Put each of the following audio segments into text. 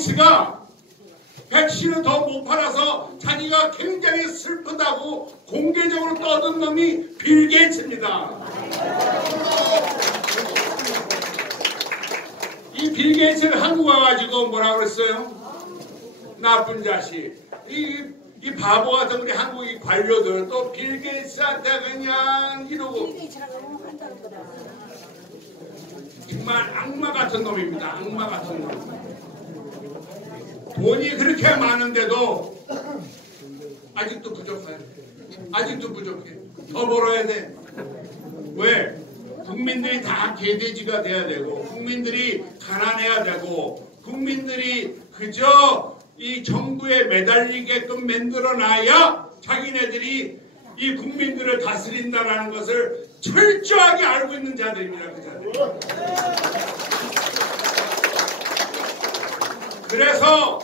씨가 백신을 더 못 팔아서 자기가 굉장히 슬프다고 공개적으로 떠든 놈이 빌 게이츠입니다. 이 빌 게이츠를 한국 와가지고 뭐라 그랬어요? 나쁜 자식. 이 바보 같은 우리 한국 이 관료들 또 빌 게이츠한테 그냥 이러고 정말 악마 같은 놈입니다. 악마 같은 놈. 돈이 그렇게 많은데도 아직도 부족해. 아직도 부족해. 더 벌어야 돼. 왜? 국민들이 다 개돼지가 돼야 되고 국민들이 가난해야 되고 국민들이 그저 이 정부에 매달리게끔 만들어놔야 자기네들이 이 국민들을 다스린다라는 것을 철저하게 알고 있는 자들입니다. 그 자들. 그래서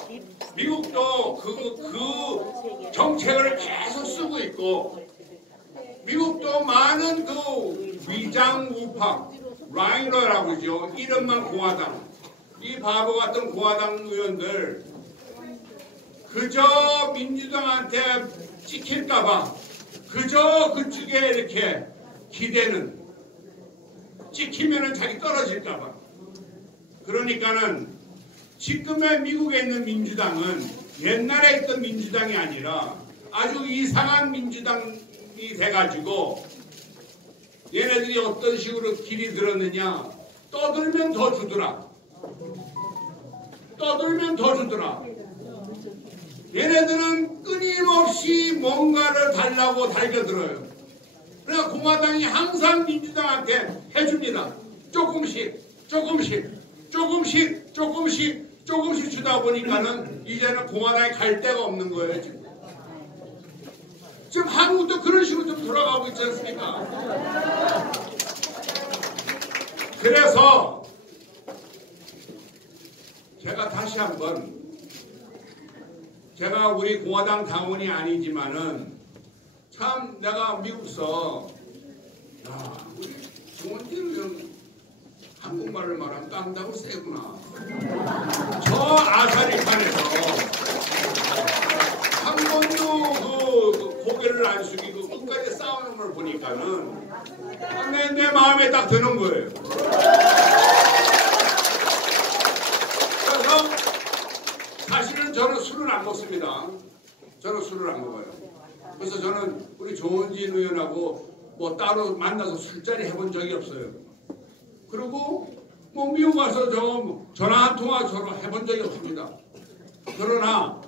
미국도 그 정책을 계속 쓰고 있고 미국도 많은 그 위장 우파 라이너라고 그러죠. 이름만 공화당. 이 바보 같은 공화당 의원들 그저 민주당한테 찍힐까봐 그저 그쪽에 이렇게 기대는 찍히면은 자기 떨어질까봐. 그러니까는 지금의 미국에 있는 민주당은 옛날에 있던 민주당이 아니라 아주 이상한 민주당이 돼가지고 얘네들이 어떤 식으로 길이 들었느냐. 떠들면 더 주더라. 떠들면 더 주더라. 얘네들은 끊임없이 뭔가를 달라고 달겨들어요. 그러니까 공화당이 항상 민주당한테 해줍니다. 조금씩 주다 보니까는 이제는 공화당에 갈 데가 없는 거예요. 지금 한국도 그런 식으로 좀 돌아가고 있지 않습니까? 그래서 제가 다시 한번 제가 우리 공화당 당원이 아니지만은 참 내가 미국서 우리 정원진 한국말을 말하면 딴다고 세구나. 저 아사리판에서 한 번도 그 고개를 안 숙이고 끝까지 싸우는 걸 보니까는 내 마음에 딱 드는 거예요. 그래서 사실은 저는 술을 안 먹습니다. 저는 술을 안 먹어요. 그래서 저는 우리 조원진 의원하고 뭐 따로 만나서 술자리 해본 적이 없어요. 그리고 뭐 미국 가서 전화 한 통화 저로 해본 적이 없습니다. 그러나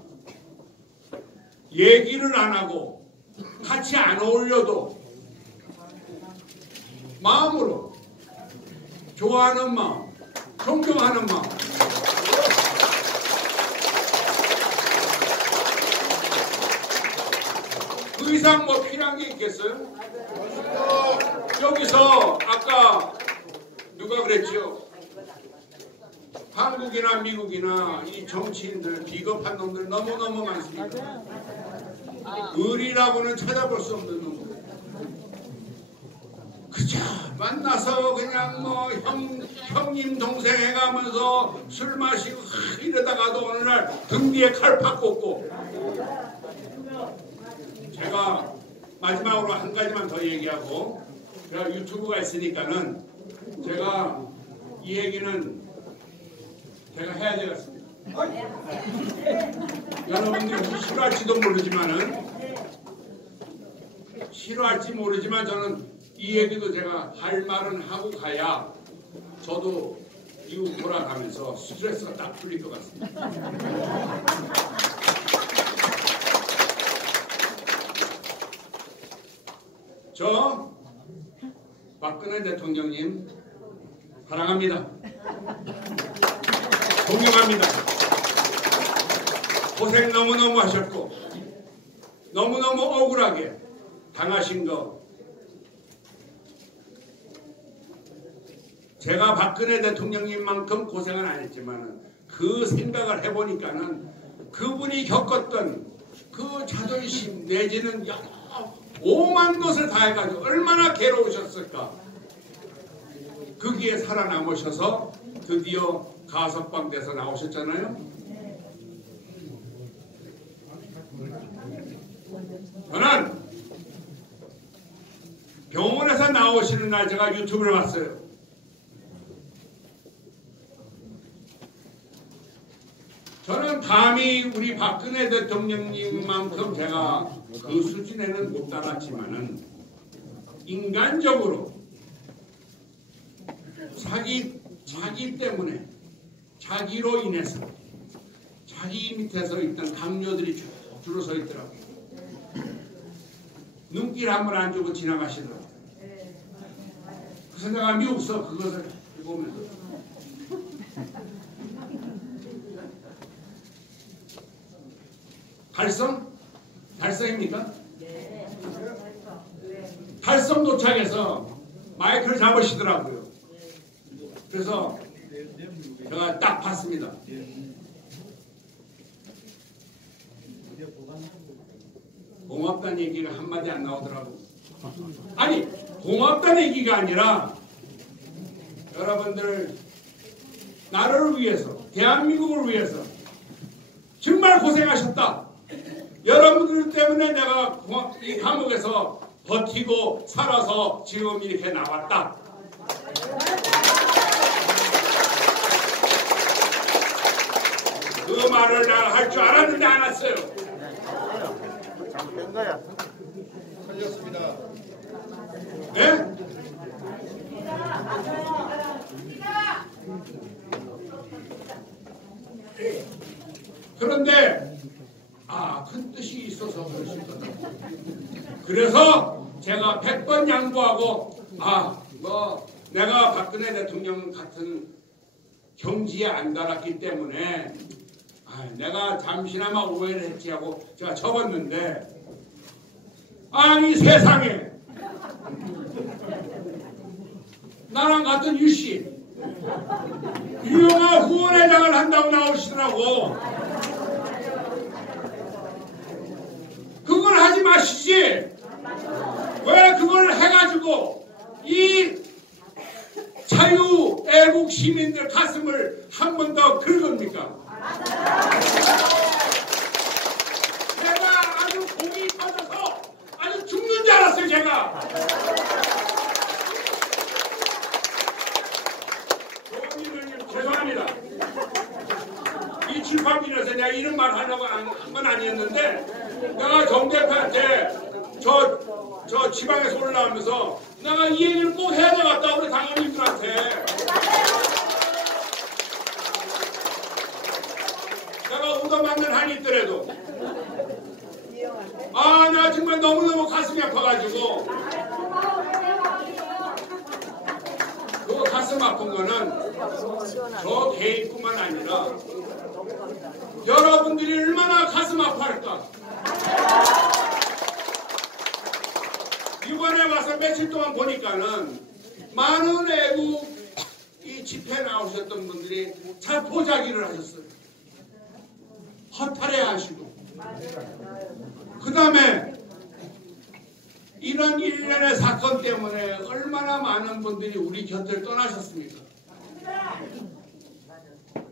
얘기를 안 하고 같이 안 어울려도 마음으로 좋아하는 마음, 존경하는 마음. 그 이상 뭐 필요한 게 있겠어요? 여기서 아까 누가 그랬죠? 한국이나 미국이나 이 정치인들 비겁한 놈들 너무너무 많습니다. 의리라고는 찾아볼 수 없는 놈들. 그저 만나서 그냥 뭐 형님 동생 해가면서 술 마시고 이러다가도 어느날 등 뒤에 칼팍 꽂고. 제가 마지막으로 한 가지만 더 얘기하고 제가 유튜브가 있으니까는 제가 이 얘기는 제가 해야 되겠습니다. 여러분들이 싫어할지도 모르지만 저는 이 얘기도 제가 할 말은 하고 가야 저도 미국 돌아가면서 스트레스가 딱 풀릴 것 같습니다. 저 박근혜 대통령님 사랑합니다. 존경합니다. 고생 너무너무 하셨고 너무너무 억울하게 당하신 거 제가 박근혜 대통령님만큼 고생은 안 했지만 그 생각을 해보니까는 그분이 겪었던 그 자존심 내지는 오만 것을 다 해가지고 얼마나 괴로우셨을까. 거기에 살아남으셔서 드디어 가석방 돼서 나오셨잖아요. 저는 병원에서 나오시는 날 제가 유튜브를 봤어요. 저는 감히 우리 박근혜 대통령님만큼 제가 그 수준에는 못 달았지만은 인간적으로 자기 때문에 자기로 인해서 자기 밑에서 있던 강요들이 쭉 줄어서 있더라고요. 눈길 한 번 안 주고 지나가시더라고요. 그래서 내가 미국서 그것을 보면서 달성입니까? 달성 도착해서 마이크를 잡으시더라고요. 그래서 제가 딱 봤습니다. 고맙다는 얘기가 한마디 안 나오더라고. 아니, 고맙다는 얘기가 아니라 여러분들 나라를 위해서, 대한민국을 위해서 정말 고생하셨다. 여러분들 때문에 내가 이 감옥에서 버티고 살아서 지금 이렇게 나왔다. 그 말을 내가 할 줄 알았는데 안 했어요. 잘못된 거야. 살렸습니다. 네? 그런데 큰 뜻이 있어서 그러실 거다. 그래서 제가 100번 양보하고 내가 박근혜 대통령 같은 경지에 안 달았기 때문에 내가 잠시나마 오해를 했지 하고 제가 접었는데 아니 세상에 나랑 같은 유씨 유영아 후원회장을 한다고 나오시더라고. 그걸 하지 마시지. 왜 그걸 해가지고 이 자유 애국 시민들 가슴을 한 번 더 긁습니까? 제가 아주 공이 터져서 아주 죽는 줄 알았어요. 제가 죄송합니다. 이 출판비에서 내가 이런 말 하려고 한 건 아니었는데 내가 정 대표한테 저 지방에서 올라오면서 내가 이 얘기를 꼭 해야 되겠다 우리 당원님들한테. 내가 얻어맞는 한이 있더라도 나 정말 너무너무 가슴이 아파가지고 그 가슴 아픈 거는 저 개인뿐만 아니라 여러분들이 얼마나 가슴 아파할까. 이번에 와서 며칠 동안 보니까는 많은 애국 이 집회 나오셨던 분들이 자포자기를 하셨어요. 허탈해 하시고 그 다음에 이런 일련의 사건 때문에 얼마나 많은 분들이 우리 곁을 떠나셨습니까?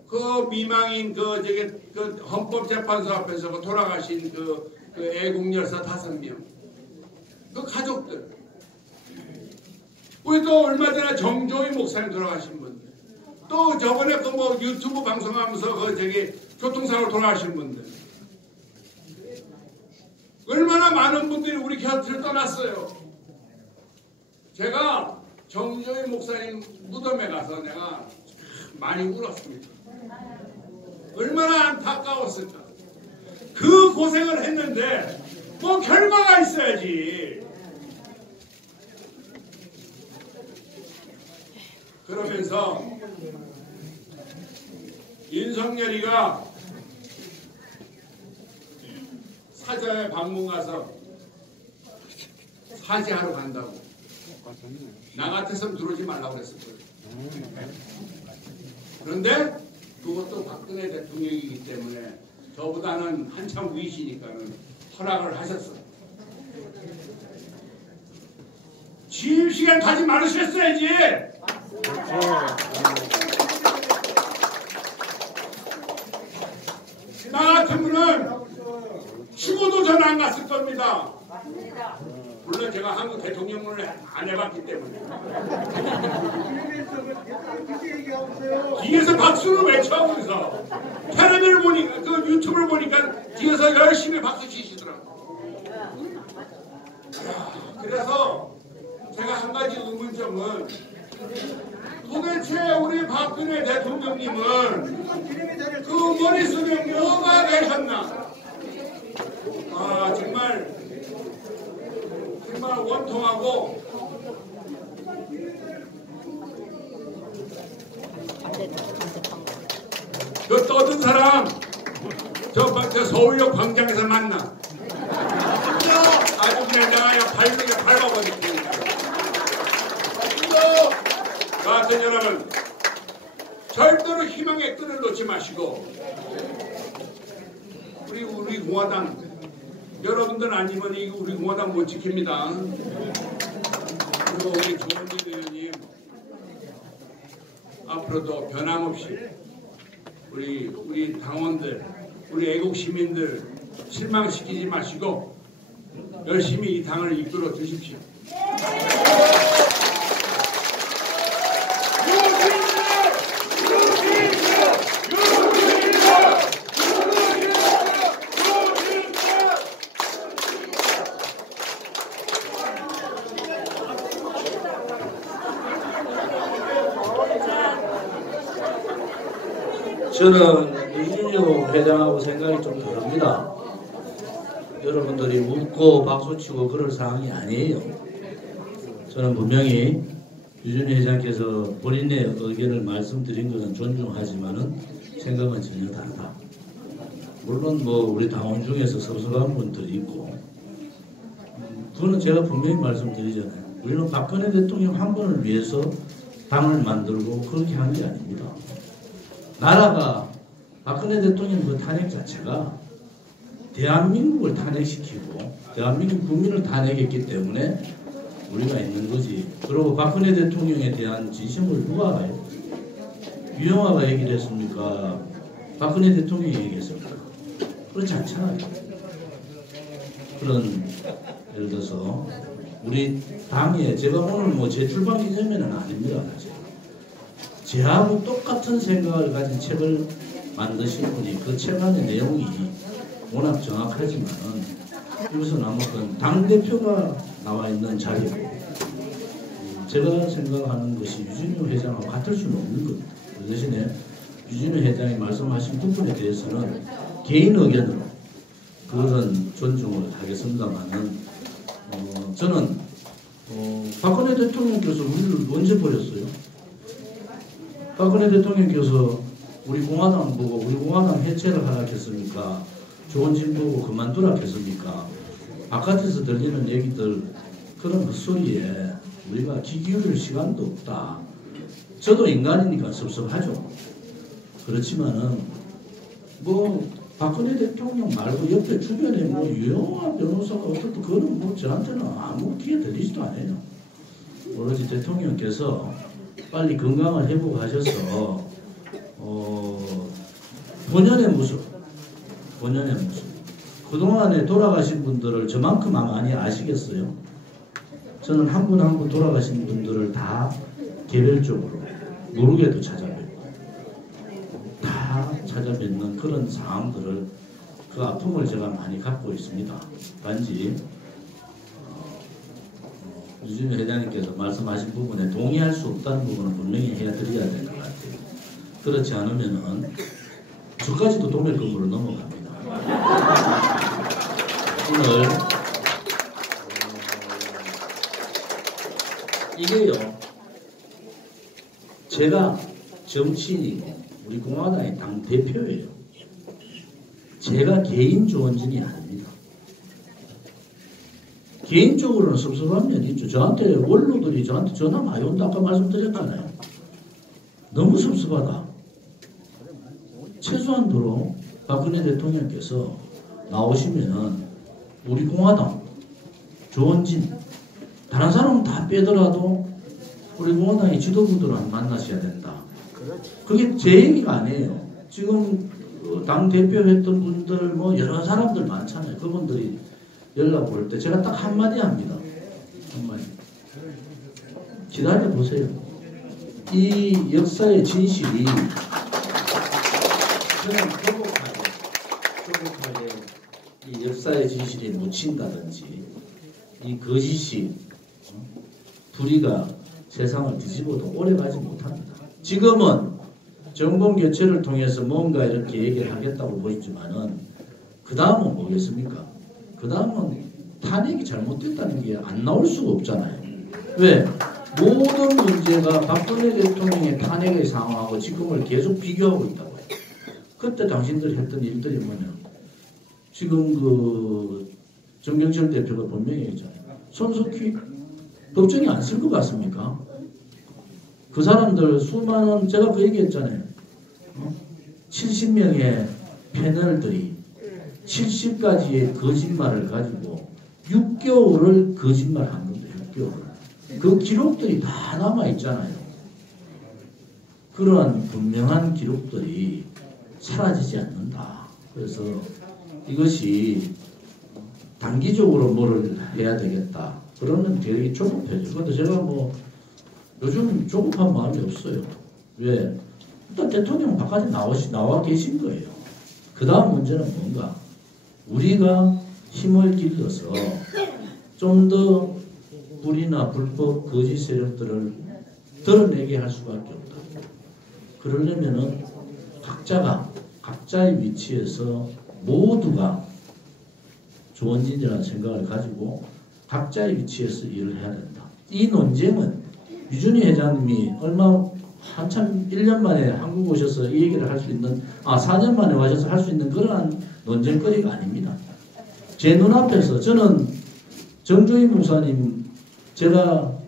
그 미망인 그 헌법재판소 앞에서 돌아가신 그 애국열사 5명 그 가족들, 우리 또 얼마 전에 정조희 목사님 돌아가신 분들, 또 저번에 그 뭐 유튜브 방송하면서 교통사고로 돌아가신 분들, 얼마나 많은 분들이 우리 곁을 떠났어요. 제가 정조희 목사님 무덤에 가서 내가 많이 울었습니다. 얼마나 안타까웠을까. 그 고생을 했는데 뭐 결과가 있어야지. 그러면서 윤석열이가 사자의 방문 가서 사죄하러 간다고. 나 같았으면 들어오지 말라고 그랬을 거예요. 그런데 그것도 박근혜 대통령이기 때문에 저보다는 한참 위시니까는 허락을 하셨어요. 취임 시간 가지 말으셨어야지. 나 같은 분은 죽어도 전 안 갔을 겁니다. 물론 제가 한국 대통령을 안 해봤기 때문에. 뒤에서 박수를 외쳐 거기서 텔레비를 보니까 그 유튜브를 보니까 뒤에서 열심히 박수 치시더라고. 그래서 제가 한 가지 의문점은 도대체 우리 박근혜 대통령님은 그 머릿속에 뭐가 계셨나? 아 정말 원통하고 그 떠든 사람 저 서울역 광장에서 만나 아주 그냥 내가 발목에 밟아버릴게. 하여튼 여러분 절대로 희망의 끈을 놓지 마시고 우리 공화당 여러분들 아니면 우리 공화당 못 지킵니다. 그리고 우리 조원진 의원님 앞으로도 변함없이 우리 당원들 우리 애국 시민들 실망시키지 마시고 열심히 이 당을 이끌어 주십시오. 저는 유진유 회장하고 생각이 좀 다릅니다. 여러분들이 웃고 박수치고 그럴 상황이 아니에요. 저는 분명히 유진유 회장께서 본인의 의견을 말씀드린 것은 존중하지만은 생각은 전혀 다르다. 물론 뭐 우리 당원 중에서 섭섭한 분들이 있고 그거는 제가 분명히 말씀드리잖아요. 우리는 박근혜 대통령 한 번을 위해서 당을 만들고 그렇게 한 게 아닙니다. 나라가 박근혜 대통령 그 탄핵 자체가 대한민국을 탄핵시키고 대한민국 국민을 탄핵했기 때문에 우리가 있는 거지. 그리고 박근혜 대통령에 대한 진심을 누가 알아요? 유영아가 얘기를 했습니까? 박근혜 대통령이 얘기했습니까? 그렇지 않잖아요. 그런 예를 들어서 우리 당에 제가 오늘 뭐 제 출발 기념회는 아닙니다. 저하고 똑같은 생각을 가진 책을 만드신 분이 그 책 안의 내용이 워낙 정확하지만은 이것은 아무튼 당대표가 나와 있는 자리고 제가 생각하는 것이 유진유 회장하고 같을 수는 없는 것. 그 대신에 유진유 회장이 말씀하신 부분에 대해서는 개인 의견으로 그런 존중을 하겠습니다만은 저는 박근혜 대통령께서 우리를 언제 버렸어요? 박근혜 대통령께서 우리 공화당 보고 우리 공화당 해체를 하라 했습니까? 조원진 보고 그만두라 했습니까? 바깥에서 들리는 얘기들 그런 헛소리에 우리가 귀 기울일 시간도 없다. 저도 인간이니까 섭섭하죠. 그렇지만은 뭐 박근혜 대통령 말고 옆에 주변에 뭐 유영아 변호사가 어떻든 그거는 뭐 저한테는 아무 귀에 들리지도 않아요. 오로지 대통령께서 빨리 건강을 회복하셔서 본연의 모습 그동안에 돌아가신 분들을 저만큼 많이 아시겠어요? 저는 한 분 한 분 돌아가신 분들을 다 개별적으로 모르게도 찾아뵙고 다 찾아뵙는 그런 상황들을 그 아픔을 제가 많이 갖고 있습니다. 단지 유진유 회장님께서 말씀하신 부분에 동의할 수 없다는 부분은 분명히 해드려야 될 것 같아요. 그렇지 않으면은 저까지도 동일금으로 넘어갑니다. 오늘 이게요. 제가 정치인이고 우리 공화당의 당대표예요. 제가 개인 조원진이 아닙니다. 개인적으로는 섭섭한 면이 있죠. 저한테 원로들이 저한테 전화 많이 온다 아까 말씀드렸잖아요. 너무 섭섭하다. 최소한도로 박근혜 대통령께서 나오시면은 우리 공화당 조원진 다른 사람은 다 빼더라도 우리 공화당의 지도부들은 만나셔야 된다. 그게 제 얘기가 아니에요. 지금 당 대표했던 분들 뭐 여러 사람들 많잖아요. 그분들이 연락 올 때 제가 딱 한마디 합니다. 정말 기다려 보세요. 이 역사의 진실이 그냥 조급하게 이 역사의 진실이 묻힌다든지 이 거짓이 불의가 세상을 뒤집어도 오래 가지 못합니다. 지금은 정권 교체를 통해서 뭔가 이렇게 얘기를 하겠다고 보이지만은 그 다음은 뭐겠습니까? 그 다음은 탄핵이 잘못됐다는 게 안 나올 수가 없잖아요. 왜? 모든 문제가 박근혜 대통령의 탄핵의 상황하고 지금을 계속 비교하고 있다고요. 그때 당신들이 했던 일들이 뭐냐면 지금 그 정경철 대표가 분명히 얘기했잖아요. 손석희 법정에 안 쓸 것 같습니까? 그 사람들 수많은 제가 그 얘기했잖아요. 70명의 패널들이 70가지의 거짓말을 가지고 6개월을 거짓말한 겁니다. 6개월. 그 기록들이 다 남아 있잖아요. 그러한 분명한 기록들이 사라지지 않는다. 그래서 이것이 단기적으로 뭐를 해야 되겠다. 그러면 되게 조급해져. 그런데 제가 뭐 요즘 조급한 마음이 없어요. 왜? 일단 대통령 바깥에 나와 계신 거예요. 그 다음 문제는 뭔가? 우리가 힘을 길러서 좀 더 불이나 불법 거짓 세력들을 드러내게 할 수밖에 없다. 그러려면은 각자가 각자의 위치에서 모두가 조원진이라는 생각을 가지고 각자의 위치에서 일을 해야 된다. 이 논쟁은 유준희 회장님이 한참 1년 만에 한국 오셔서 이 얘기를 할 수 있는 4년 만에 와셔서 할 수 있는 그러한 논쟁거리가 아닙니다. 제 눈앞에서 저는 정주희 목사님 제가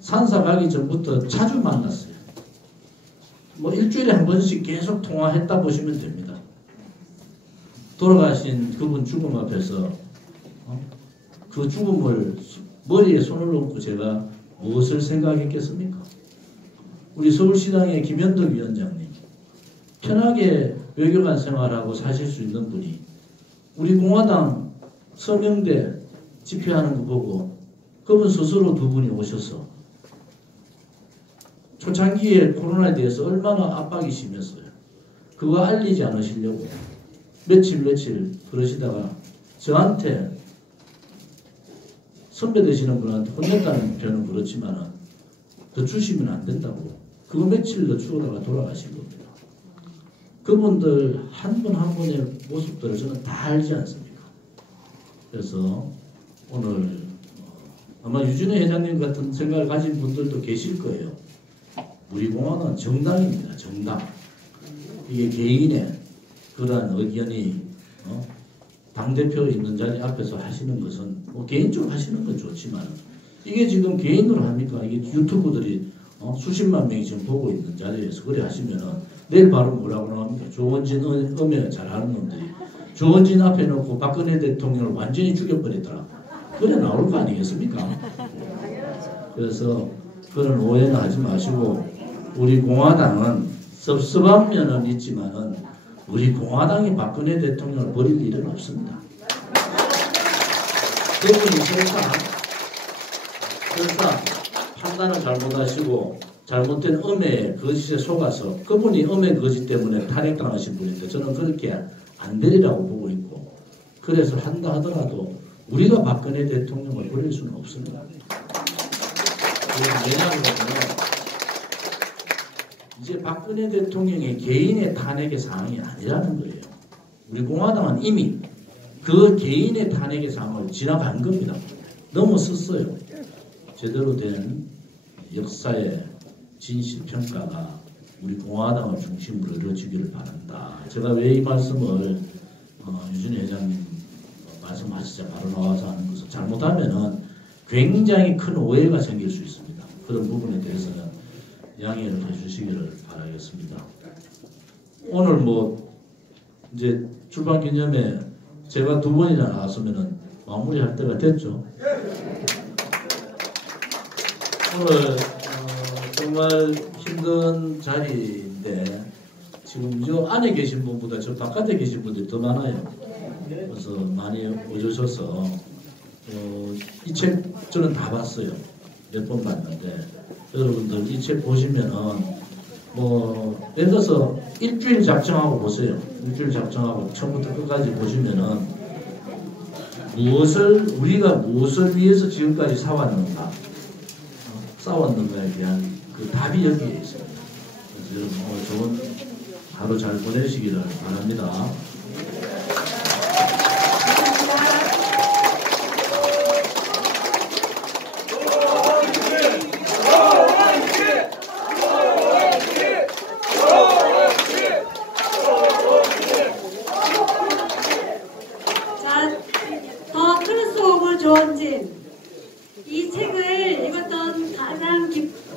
산사 가기 전부터 자주 만났어요. 뭐 일주일에 한 번씩 계속 통화했다 보시면 됩니다. 돌아가신 그분 죽음 앞에서 그 죽음을 머리에 손을 얹고 제가 무엇을 생각했겠습니까? 우리 서울시당의 김현덕 위원장님 편하게 외교관 생활하고 사실 수 있는 분이 우리 공화당 서명대 집회하는 거 보고 그분 스스로 두 분이 오셔서 초창기에 코로나에 대해서 얼마나 압박이 심했어요. 그거 알리지 않으시려고 며칠 그러시다가 저한테 선배 되시는 분한테 혼냈다는 표현은 그렇지만 더 주시면 안 된다고 그거 며칠 늦추다가 돌아가신 겁니다. 그분들 한 분 한 분의 모습들을 저는 다 알지 않습니까? 그래서 오늘 아마 유준희 회장님 같은 생각을 가진 분들도 계실 거예요. 우리 공화당은 정당입니다. 정당. 이게 개인의 그러한 의견이 당대표 있는 자리 앞에서 하시는 것은 뭐 개인적으로 하시는 건 좋지만 이게 지금 개인으로 합니까? 이게 유튜브들이 수십만 명이 지금 보고 있는 자리에서 그래 하시면은 내일 바로 뭐라고 나옵니까? 조원진 음해 잘하는 놈들이 조원진 앞에 놓고 박근혜 대통령을 완전히 죽여버리더라. 그래 나올 거 아니겠습니까? 그래서 그런 오해는 하지 마시고 우리 공화당은 섭섭한 면은 있지만은 우리 공화당이 박근혜 대통령을 버릴 일은 없습니다. 그분이 설사 판단을 잘못하시고 잘못된 음해의 거짓에 속아서 그분이 음해 거짓 때문에 탄핵당하신 분인데 저는 그렇게 안 되리라고 보고 있고 그래서 한다 하더라도 우리가 박근혜 대통령을 버릴 수는 없습니다. 왜냐하면 이제 박근혜 대통령의 개인의 탄핵의 상황이 아니라는 거예요. 우리 공화당은 이미 그 개인의 탄핵의 상황을 지나간 겁니다. 넘어섰어요. 제대로 된 역사의 진실평가가 우리 공화당을 중심으로 이루어지기를 바란다. 제가 왜 이 말씀을 유준희 회장님 말씀하시자 바로 나와서 하는 것은 잘못하면은 굉장히 큰 오해가 생길 수 있습니다. 그런 부분에 대해서는 양해를 해주시기를 바라겠습니다. 오늘 뭐 이제 출판 기념회 제가 2번이나 나왔으면은 마무리할 때가 됐죠. 오늘 정말 힘든 자리인데 지금 저 안에 계신 분보다 저 바깥에 계신 분들이 더 많아요. 그래서 많이 오셔서 이 책 저는 다 봤어요. 몇 번 봤는데 여러분들 이 책 보시면은 뭐 예를 들어서 일주일 작정하고 보세요. 일주일 작정하고 처음부터 끝까지 보시면은 우리가 무엇을 위해서 지금까지 싸웠는가에 대한 그 답이 여기에 있습니다. 그래서 여러분 오늘 좋은 하루 잘 보내시기를 바랍니다. 이 책을 읽었던 가장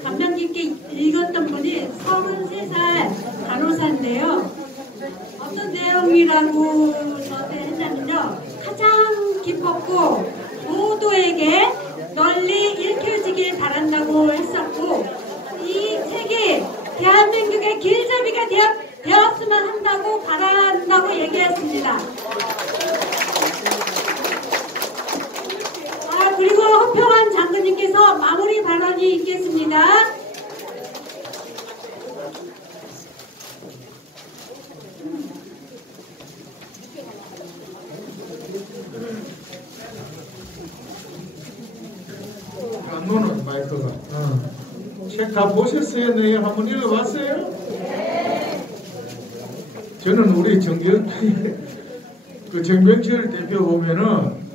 감명 깊게 읽었던 분이 33살 간호사인데요. 어떤 내용이라고 저한테 했냐면요. 가장 기뻤고 모두에게 널리 읽혀지길 바란다고 했었고 이 책이 대한민국의 길잡이가 되었으면 한다고 바란다고 얘기했습니다. 그리고 허평환 장군님께서 마무리 발언이 있겠습니다. 안 노는 마이크가. 책 다 보셨어요? 네, 한번 읽어봤어요? 저는 우리 정병철 대표 보면은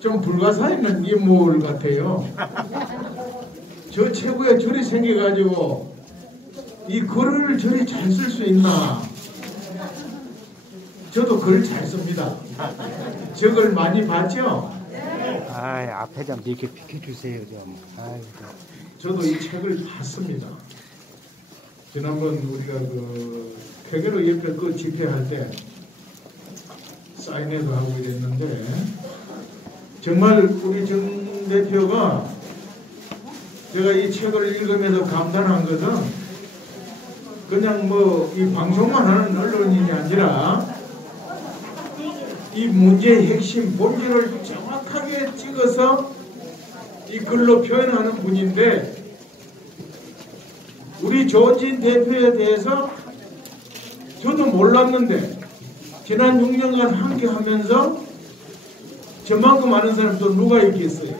좀 불가사 있는 인물 같아요. 저 체구에 줄이 생겨가지고 이 글을 저리 잘 쓸 수 있나? 저도 글 잘 씁니다. 저 글 많이 봤죠? 앞에 좀 이렇게 비켜주세요 좀. 저도 이 책을 봤습니다. 지난번 우리가 그 폐계로 옆에 그 집회할 때 사인회도 하고 이랬는데 정말 우리 정 대표가 제가 이 책을 읽으면서 감탄한 것은 그냥 뭐 이 방송만 하는 언론인이 아니라 이 문제의 핵심 본질을 정확하게 찍어서 이 글로 표현하는 분인데 우리 조원진 대표에 대해서 저도 몰랐는데 지난 6년간 함께 하면서 저만큼 아는 사람 또 누가 있겠어요?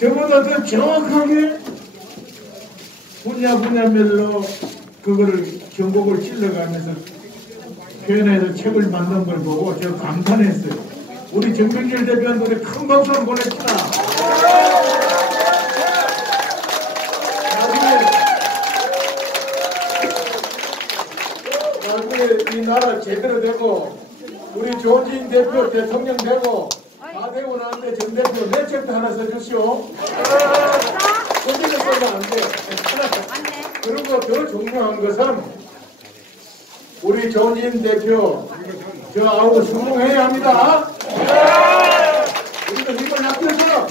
저보다 더 정확하게 분야별로 그거를 경곡을 찔러가면서 표현해서 책을 만든 걸 보고 제가 감탄했어요. 우리 정병길 대표한테 큰 박수 한번 보냅시다. 나중에 이 나라 제대로 되고 우리 조진 대표 대통령 되고 다 되고 나는데 정 대표 내 책도 하나 써주시오. 거기서 써면 안 돼. 그리고 더 중요한 것은 우리 조진 대표 저하고 성공해야 합니다. 우리도 힘을 합쳐서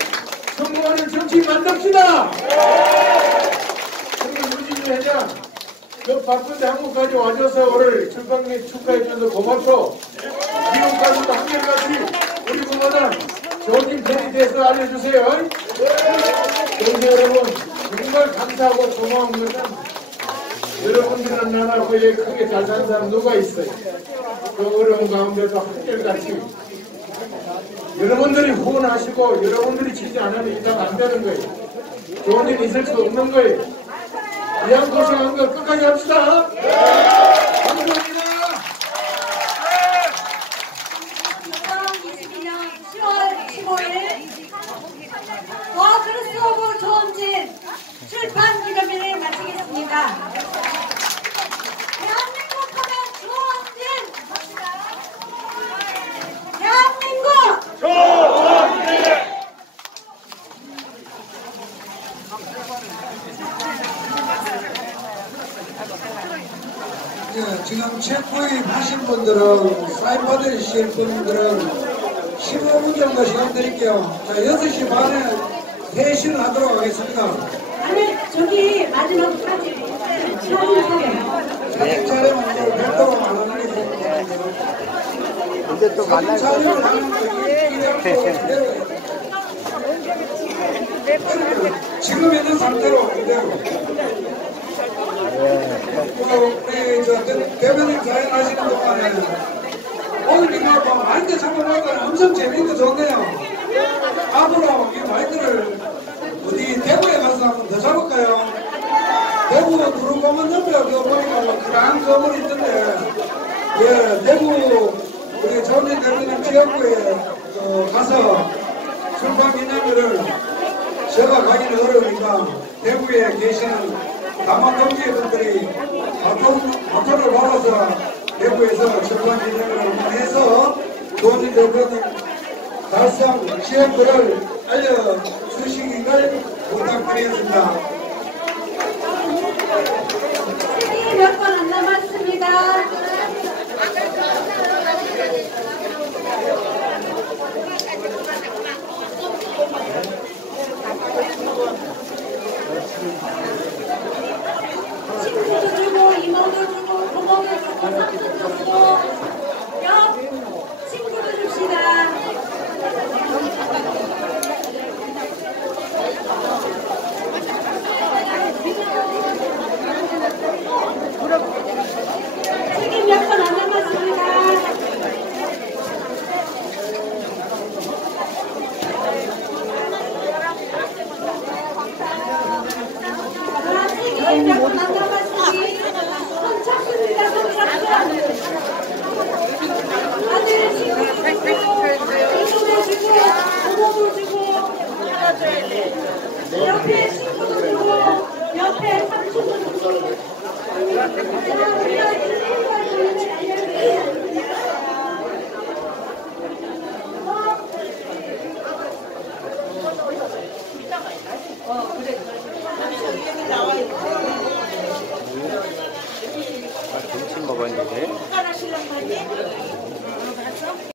성공하는 정치 만듭시다. 그리고 유진이 회장 그 바쁜데 한국까지 와줘서 오늘 출판기 축하해줘서 고맙고 미국까지도 한결같이 우리 부모는 조진 팬이 돼서 알려주세요. 동지 여러분 정말 감사하고 고마운 것은 여러분들은 나라 후에 크게 잘 사는 사람 누가 있어요? 그 어려운 가운데도 한결같이 여러분들이 후원하시고 여러분들이 지지 않으면 이상 안 되는 거예요. 좋은 일 있을 수 없는 거예요. 이왕 고생한 거 끝까지 합시다. 감사합니다. 2022년 10월 15일 더 그리스 오브 조원진 출판 기념회를 마치겠습니다. 대한민국 하면 조원진! 대한민국! 조원진! 예, 지금 책 구입하신 분들은 사인 받으실 분들은 15분 정도 시간 드릴게요. 자, 6시 반에 회신을 하도록 하겠습니다. 아니 저기 마지막까지 사진 촬영. 사진 촬영은 별도로 안 하는 게 좋습니다. 근데 또 만날 거 촬영을 하는 지금 있는 상태로 그대로. 우리 저 대변인 사연하시는 동안에 오늘 이거 마인드 잡아보니까 엄청 재밌고 좋네요. 앞으로 이 마인드를 어디 대구에 가서 한번 더 잡을까요? 대구 두루공원 옆에 그 보니까 뭐 그런 건물이 있던데, 예, 대구 우리 조은진 대변인 지역구에 가서 출판 기념회를 제가 가기는 어려우니까 대구에 계시는 남한 동지분들이 바톤을 받아서 대구에서 출판 기념회를 한번 해서 조은진 대변인 달성 시행부를 알려주시기를 부탁드리겠습니다. 시간이 몇 번 안 남았습니다. 친구도 주고 이모도 주고 부모도 주고 삼촌도 주고 옆 친구도 줍시다. 시간 몇 번 안 남았습니다. 시간 몇 번 안 남았으니 선착순입니다. 선착순. 아들 친구도 주고 이모도 주고 부모도 주고 옆에 친구도 주고 옆에 삼촌도 주고. 자, 우리가 친구가 주는 알려드릴게요. 점심 먹었는데. 숟가락 실랑 가지?